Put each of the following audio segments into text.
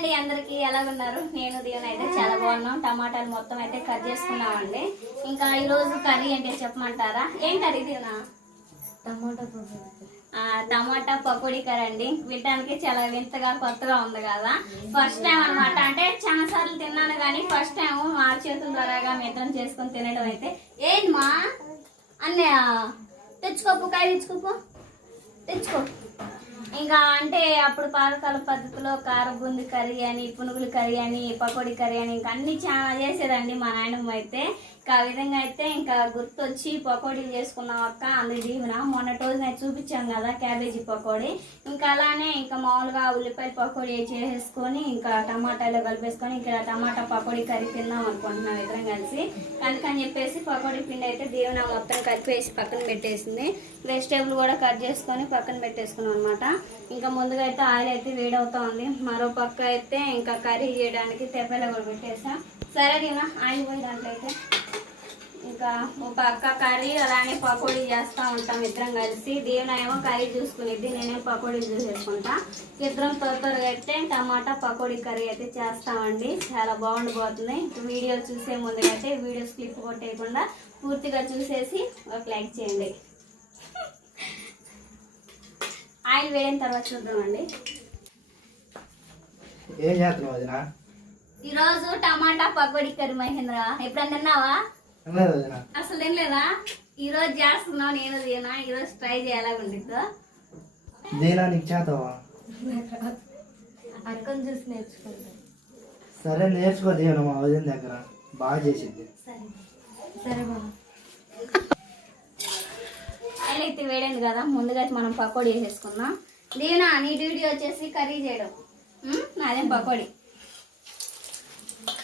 అండి అందరికి ఎలాగున్నారు నేను దీవెన అయితే చాలా బాగున్నాం. టమాటాలు మొత్తం అయితే కట్ చేసుకున్నామండి. ఇంకా ఈ రోజు కర్రీ ఏంటి చెప్పమంటారా? ఏం కర్రీ దీవెన టమాటా పప్పు ఆ, టమాటా పకోడీ కర్రీ అండి. వినడానికి చాలా వింతగా కొత్తగా ఉంది కదా. ఫస్ట్ టైం అన్నమాట. అంటే చాలా సార్లు తిన్నాను కానీ ఫస్ట్ టైం మా చేతుల ద్వారాగా మిత్రం చేసుకొని తినడం అయితే. ఏంటి మా? అన్నయ్య తెచ్చుకోపు కాయ తెచ్చుకోపు. తెచ్చుకో. ఇంకా అంటే అప్పుడు పాతకాల పద్ధతిలో కార బూంది కర్రీ అని పునుగులు కర్రీ అని పకోడీ కర్రీ అని ఇంకా అన్ని చాలా చేసేదండి మా నాయనమ్మ అయితే. ఇంకా ఆ విధంగా అయితే ఇంకా గుర్తొచ్చి పకోడీలు చేసుకున్నాం అక్క అందు దీవెన. మొన్నటి రోజు నేను చూపించాను కదా క్యాబేజీ పకోడీ. ఇంకా అలానే ఇంకా మామూలుగా ఉల్లిపాయలు పకోడీ చేసేసుకొని ఇంకా టమాటాలో కలిపేసుకొని ఇంకా టమాటా పకోడీ కర్రీ తిందాం అనుకుంటున్నాం ఇద్దరం కలిసి. అందుకని చెప్పేసి పకోడీ పిండి అయితే దీవెన మొత్తం కలిపేసి పక్కన పెట్టేసింది. వెజిటేబుల్ కూడా కట్ చేసుకొని పక్కన పెట్టేసుకున్నాం అనమాట ఇంకా ముందుగా అయితే ఆయిల్ అయితే వేడవుతా ఉంది. మరో పక్క అయితే ఇంకా కర్రీ చేయడానికి తెప్పలో కూడా పెట్టేసాం. సరే దీనా ఆయిల్ పోయి దాంట్లో అయితే. ఇంకా ఒక పక్క కర్రీ అలానే పకోడీ చేస్తూ ఉంటాం ఇద్దరం కలిసి. దీవెన ఏమో కర్రీ చూసుకునేది నేనేం పకోడీ చూసేసుకుంటా. ఇద్దరం త్వర త్వరగా అయితే టమాటా పకోడీ కర్రీ అయితే చేస్తామండి. చాలా బాగుండిపోతుంది. వీడియో చూసే ముందుగా అయితే వీడియో క్లిప్ కొట్టేయకుండా పూర్తిగా చూసేసి ఒక లైక్ చేయండి. ఆయిల్ వేడిన తర్వాత చూద్దామండి. ఏం చేస్తున్నావు వదిన ఈరోజు టమాటా పకోడీ కర్రీ మహేంద్ర. ఎప్పుడన్నా తిన్నావా? అసలు తినలేదా? ఈ రోజు చేస్తున్నావు నేను తినా ఈ రోజు ట్రై చేయాలా ఉండిద్దో దీనా నీకు చేతావా? అక్కని చూసి నేర్చుకుంటా. సరే నేర్చుకో దీవెన మా వదిన దగ్గర. బాగా చేసింది. సరే. సరే బాబా. ఆయిల్ అయితే వేడింది కదా ముందుగా అయితే మనం పకోడీ వేసేసుకుందాం. దీవెన నీ డ్యూటీ వచ్చేసి కర్రీ చేయడం. నాదేం పకోడీ.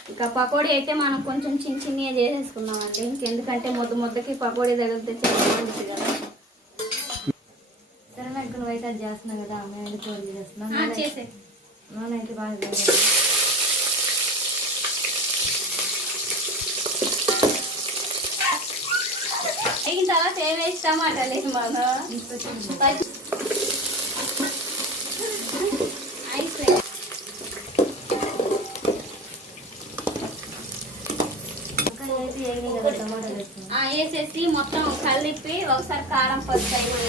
ఇక పకోడీ అయితే మనం కొంచెం చిన్న చిన్నగా చేసేసుకున్నామండి. ఇంకెందుకంటే ముద్ద ముద్దకి పకోడీ తగిలితే చాలా కదా. సరే నాకు నువ్వు అయితే అది చేస్తున్నావు కదా అమ్మాయి అయితే కూర చేస్తున్నా. ఆ, చేసే నూనె అయితే బాగా తర్వాత ఏం వేసి టమాటాలు మనం పచ్చి- ఐస్ వేయాలి. ఇంకా అయితే వేయని కదా టమాటా వేస్తున్నాను ఆ, వేసేసి మొత్తం కలిపి ఒకసారి కారం పసుపు అయినా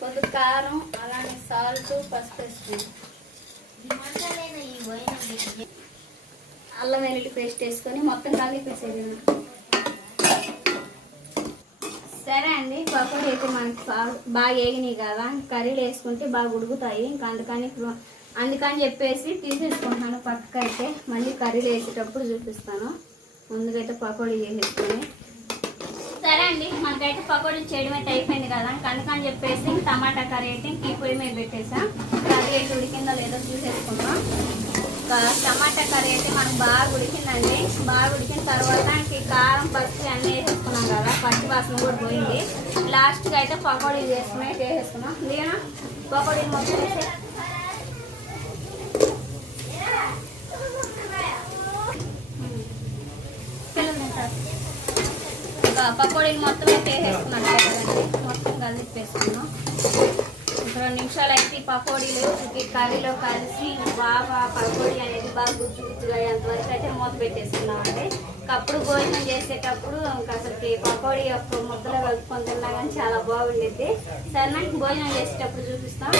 కొద్ది కారం అలానే సాల్ట్ పసుపు వేసుకుని అల్లం వెల్లుల్లి పేస్ట్ వేసుకొని మొత్తం కలిపేసేది సరే అండి పకోడీ అయితే మనకి బాగా వేగినాయి కదా కర్రీలు వేసుకుంటే బాగా ఉడుకుతాయి ఇంకా అందుకని ఇప్పుడు- అందుకని చెప్పేసి తీసేసుకుంటున్నాను పక్కకైతే. అయితే మళ్ళీ కర్రీలు వేసేటప్పుడు చూపిస్తాను. ముందుగా అయితే పకోడీ చేసేసుకొని. సరే అండి మనకైతే పకోడీ చేయడం అయితే అయిపోయింది కదా. అందుకని చెప్పేసి టమాటా కర్రీ అయితే ఈ పొయ్యి మీద పెట్టేసాం. కర్రీ అయితే ఉడికిందో లేదో చూసేసుకుందాం. టమాటా కర్రీ అయితే మనకు బాగా ఉడికిందండి. బాగా ఉడికిన తర్వాత ఇంక కారం పచ్చి అన్నీ వేసేసుకున్నాం కదా. పచ్చి వాసన కూడా పోయింది. లాస్ట్గా అయితే పకోడీ చేసుకుని చేసేసుకున్నాం లేనా పకోడీ మొత్తం వేసే పిల్లలు తింటారు. ఇంకా పకోడీని మొత్తం అయితే వేసేసుకున్నాను. మొత్తం కలిపేసుకున్నాం. రెండు నిమిషాలు అయితే పకోడీలు కర్రీలో కలిసి బాగా పకోడీ అనేది బాగా గుజ్జు గుజ్జుగా అంతవరకు అయితే మూత పెట్టేసుకున్నాం అండి కప్పుడు భోజనం చేసేటప్పుడు ఇంకా అసలుకి పకోడీ యొక్క ముద్దలో కలుపుకొని తిన్నా కానీ చాలా బాగుండిద్ది. సరేనా భోజనం చేసేటప్పుడు చూపిస్తాం.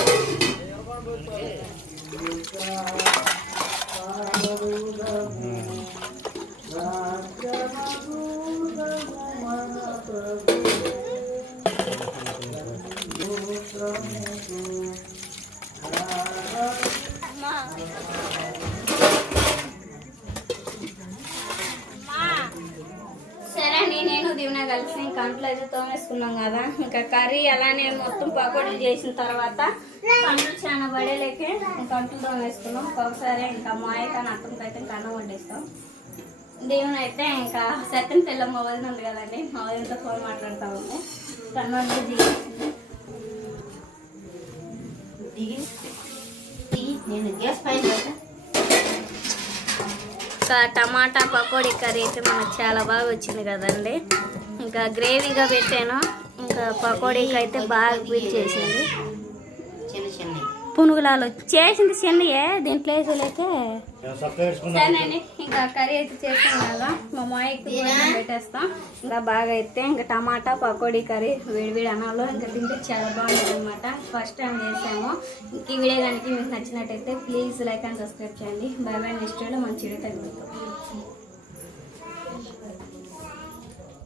నేను దీవెన కలిసి ఇంకా అయితే తోమేసుకున్నాం కదా. ఇంకా కర్రీ అలానే మొత్తం పకోడీ చేసిన తర్వాత కంట్లు చాలా పడేలేక ఇంకా అంట్లు తోమేసుకున్నాం. ఒకసారి ఇంకా మా అయితే అత్తంకి అయితే ఇంకా అన్నం వండేస్తాం. దేవుని అయితే ఇంకా సత్యం పిల్ల మా వదిన ఉంది కదండి మా వదినతో ఫోన్ మాట్లాడుతూ ఉంది దిగి దిగి నేను గ్యాస్ పైన ఇంకా టమాటా పకోడీ కర్రీ అయితే మనకు చాలా బాగా వచ్చింది కదండి. ఇంకా గ్రేవీగా పెట్టాను. ఇంకా పకోడీకి అయితే బాగా బీట్ చేసింది. పునుగులాలు చేసింది చిన్నయే దీంట్లో వేసేలైతే సరేనండి ఇంకా కర్రీ అయితే కదా. మా మాయకి పెట్టేస్తాం. ఇంకా బాగా అయితే ఇంకా టమాటా పకోడీ కర్రీ వేడివేడి అన్నంలో ఇంకా తింటే చాలా బాగుంటుంది అనమాట ఫస్ట్ టైం చేసాము. ఇంక ఈ వీడియో కనుక మీకు నచ్చినట్టయితే ప్లీజ్ లైక్ అండ్ సబ్స్క్రైబ్ చేయండి. బై బై నెక్స్ట్ వీడియో మంచి వీడియో తగ్గుతాం